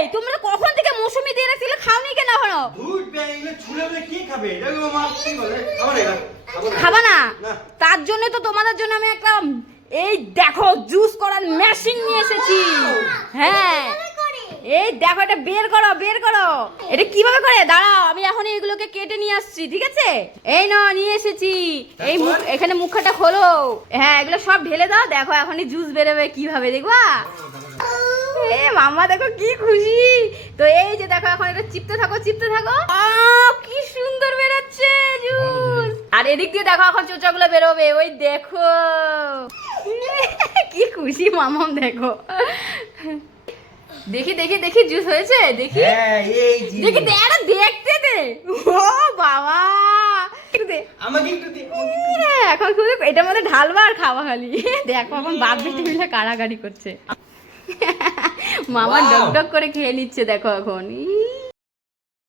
এই তোমরা কখন থেকে মৌসুমী দিয়ে রাখছিলে, খাওনি কেন এখনো? দুধ পেয়ে ছুলে বলে কি খাবে? দেখো মা কি বলে, খাবা না? তার জন্য তো তোমাদের জন্য আমি একটা এই দেখো জুস করার মেশিন নিয়ে এসেছি। হ্যাঁ এই দেখো, এটা বের করো বের করো। এটা কিভাবে করে? দাঁড়াও, আমি এখন এগুলোকে কেটে নিয়ে আসছি, ঠিক আছে? এই নাও নিয়ে এসেছি। এই এখানে মুখটা খোলো। হ্যাঁ এগুলো সব ঢেলে দাও। দেখো এখনই জুস বেরোবে কিভাবে, দেখবা? এ মামা দেখো কি খুশি। তো এই যে দেখো এখন এটা চিপতে থাকো চিপতে থাকো। কি সুন্দর বেরোচ্ছে জুস। আর এদিক দিয়ে দেখো এখন চোচাগুলো বেরোবে, ওই দেখো কি খুশি মামাম। দেখো দেখি দেখি দেখি জুস হয়েছে, দেখি দেখি দেখতে দে। ও বাবা আমাকে একটু দে। এখন শুধু এটার মধ্যে ঢালবা আর খাওয়া খালি। দেখো এখন বাপ বেটি মিলে কাড়াকাড়ি করছে। মামা ডক ডক করে খেয়ে নিচ্ছে দেখো এখন।